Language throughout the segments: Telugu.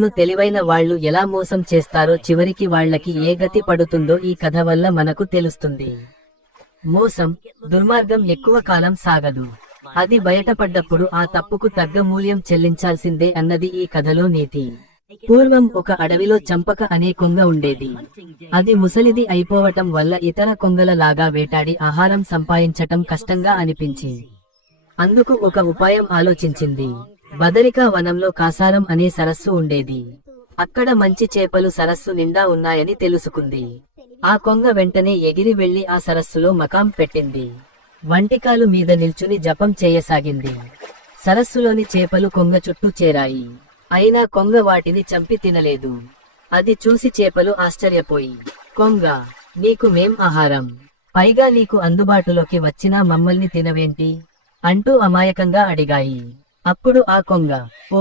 కొంగను తెలివైన వాళ్ళు ఎలా మోసం చేస్తారో చివరికి వాళ్ళకి ఏ గతి పడుతుందో ఈ కథ వల్ల మనకు తెలుస్తుంది. మోసం, దుర్మార్గం ఎక్కువ కాలం సాగదు. అది బయటపడ్డప్పుడు ఆ తప్పుకు తగ్గ మూల్యం చెల్లించాల్సిందే అన్నది ఈ కథలో నీతి. పూర్వం ఒక అడవిలో చంపక అనే కొంగ ఉండేది. అది ముసలిది అయిపోవటం వల్ల ఇతర కొంగల లాగా వేటాడి ఆహారం సంపాదించటం కష్టంగా అనిపించి అందుకు ఒక ఉపాయం ఆలోచించింది. బదరికా వనంలో కాసారం అనే సరస్సు ఉండేది. అక్కడ మంచి చేపలు సరస్సు నిండా ఉన్నాయని తెలుసుకుంది. ఆ కొంగ వెంటనే ఎగిరి వెళ్లి ఆ సరస్సులో మకాం పెట్టింది. వంటికాలు మీద నిల్చుని జపం చేయసాగింది. సరస్సులోని చేపలు కొంగ చుట్టూ చేరాయి. అయినా కొంగ వాటిని చంపి తినలేదు. అది చూసి చేపలు ఆశ్చర్యపోయి, కొంగ, నీకు మేం ఆహారం, పైగా నీకు అందుబాటులోకి వచ్చినా మమ్మల్ని తినవేంటి అంటూ అమాయకంగా అడిగాయి. అప్పుడు ఆ కొంగ, ఓ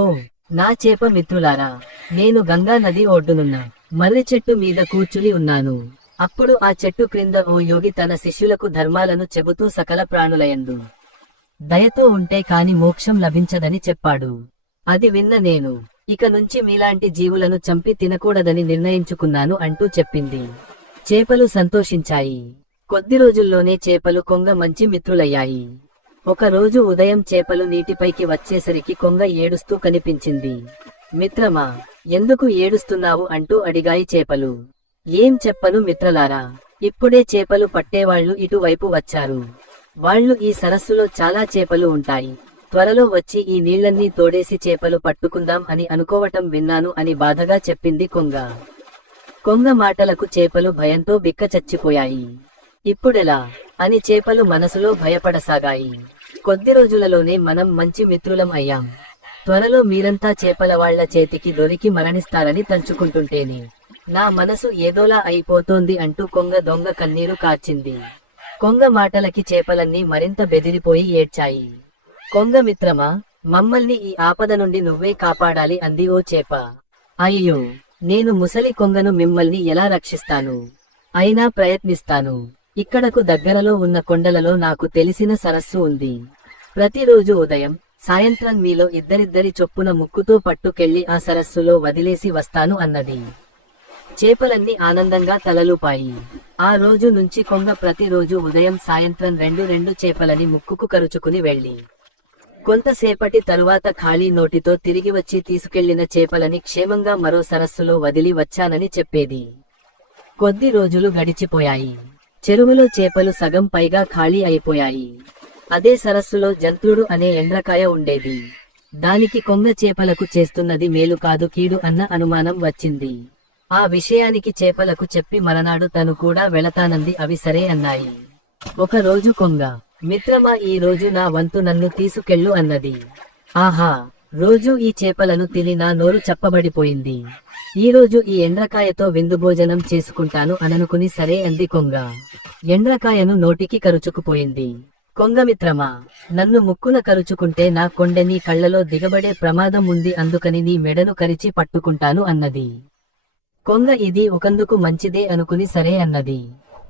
నా చేప మిత్రులారా, నేను గంగా నది ఒడ్డునున్న మర్రి చెట్టు మీద కూర్చుని ఉన్నాను. అప్పుడు ఆ చెట్టు క్రింద ఓ యోగి తన శిష్యులకు ధర్మాలను చెబుతూ సకల ప్రాణులయందు దయతో ఉంటే కాని మోక్షం లభించదని చెప్పాడు. అది విన్న నేను ఇక నుంచి మీలాంటి జీవులను చంపి తినకూడదని నిర్ణయించుకున్నాను అంటూ చెప్పింది. చేపలు సంతోషించాయి. కొద్ది రోజుల్లోనే చేపలు కొంగ మంచి మిత్రులయ్యాయి. ఒక రోజు ఉదయం చేపలు నీటిపైకి వచ్చేసరికి కొంగ ఏడుస్తూ కనిపించింది. మిత్రమా, ఎందుకు ఏడుస్తున్నావు అంటూ అడిగాయి చేపలు. ఏం చెప్పను మిత్రలారా, ఇప్పుడే చేపలు పట్టేవాళ్లు ఇటువైపు వచ్చారు. వాళ్ళు ఈ సరస్సులో చాలా చేపలు ఉంటాయి. త్వరలో వచ్చి ఈ నీళ్లన్నీ తోడేసి చేపలు పట్టుకుందాం అని అనుకోవటం విన్నాను అని బాధగా చెప్పింది కొంగ. కొంగ మాటలకు చేపలు భయంతో బిక్కచచ్చిపోయాయి. ఇప్పుడెలా అని చేపలు మనసులో భయపడసాగాయి. కొద్ది రోజులలోనే మనం మంచి మిత్రులం అయ్యాం. త్వరలో మీరంతా చేపల వాళ్ల చేతికి దొరికి మరణిస్తారని తలుచుకుంటుంటేనే నా మనసు ఏదోలా అయిపోతోంది అంటూ కొంగ దొంగ కన్నీరు కార్చింది. కొంగ మాటలకి చేపలన్నీ మరింత బెదిరిపోయి ఏడ్చాయి. కొంగ మిత్రమా, మమ్మల్ని ఈ ఆపద నుండి నువ్వే కాపాడాలి అంది ఓ చేప. అయ్యో, నేను ముసలి కొంగను మిమ్మల్ని ఎలా రక్షిస్తాను? అయినా ప్రయత్నిస్తాను. ఇక్కడకు దగ్గరలో ఉన్న కొండలలో నాకు తెలిసిన సరస్సు ఉంది. ప్రతిరోజు ఉదయం, సాయంత్రం మీలో ఇద్దరిద్దరి చొప్పున ముక్కుతో పట్టుకెళ్లి ఆ సరస్సులో వదిలేసి వస్తాను అన్నది. చేపలన్నీ ఆనందంగా తలలూపాయి. ఆ రోజు నుంచి కొంగ ప్రతిరోజు ఉదయం సాయంత్రం రెండు చేపలని ముక్కుకు కరుచుకుని వెళ్లి కొంతసేపటి తరువాత ఖాళీ నోటితో తిరిగి వచ్చి తీసుకెళ్లిన చేపలని క్షేమంగా మరో సరస్సులో వదిలి వచ్చానని చెప్పేది. కొద్ది రోజులు గడిచిపోయాయి. చెరువులో చేపలు సగం పైగా ఖాళీ అయిపోయాయి. అదే సరస్సులో జంతుడు అనే ఎండ్రకాయ ఉండేది. దానికి కొంగ చేపలకు చేస్తున్నది మేలు కాదు కీడు అన్న అనుమానం వచ్చింది. ఆ విషయానికి చేపలకు చెప్పి మరనాడు తను కూడా వెళతానంది. అవి సరే అన్నాయి. ఒక రోజు కొంగ, మిత్రమా, ఈ రోజు నా వంతు నన్ను తీసుకెళ్ళు అన్నది. ఆహా, రోజూ ఈ చేపలను తిని నా నోరు చప్పబడిపోయింది. ఈ రోజు ఈ ఎండ్రకాయతో విందు భోజనం చేసుకుంటాను అననుకుని సరే అంది కొంగ. ఎండ్రకాయను నోటికి కరుచుకుపోయింది. కొంగ మిత్రమా, నన్ను ముక్కున కరుచుకుంటే నా కొండె నీ కళ్లలో దిగబడే ప్రమాదం ఉంది, అందుకని నీ మెడను కరిచి పట్టుకుంటాను అన్నది. కొంగ ఇది ఒకందుకు మంచిదే అనుకుని సరే అన్నది.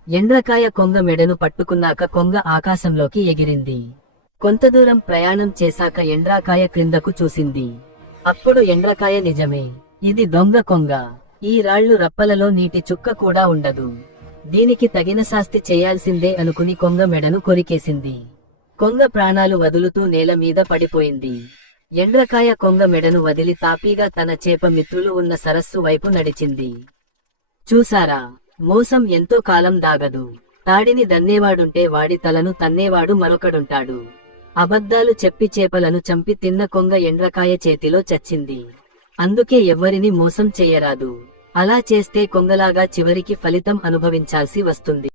ఎండ్రకాయ కొంగ మెడను పట్టుకున్నాక కొంగ ఆకాశంలోకి ఎగిరింది. కొంత దూరం ప్రయాణం చేశాక ఎండ్రకాయ క్రిందకు చూసింది. అప్పుడు ఎండ్రకాయ నిజమే, ఇది దొంగ కొంగ. ఈ రాళ్లు రప్పలలో నీటి చుక్క కూడా ఉండదు. దీనికి తగిన శాస్తి చేయాల్సిందే అనుకుని కొంగ మెడను కొరికేసింది. కొంగ ప్రాణాలు వదులుతూ నేల మీద పడిపోయింది. ఎండ్రకాయ కొంగ మెడను వదిలి తాపీగా తన చేప మిత్రులు ఉన్న సరస్సు వైపు నడిచింది. చూసారా, మోసం ఎంతో కాలం దాగదు. తాడిని దన్నేవాడుంటే వాడి తలను తన్నేవాడు మరొకడుంటాడు. అబద్ధాలు చెప్పి చేపలను చంపి తిన్న కొంగ ఎండ్రకాయ చేతిలో చచ్చింది. అందుకే ఎవ్వరిని మోసం చేయరాదు. అలా చేస్తే కొంగలాగా చివరికి ఫలితం అనుభవించాల్సి వస్తుంది.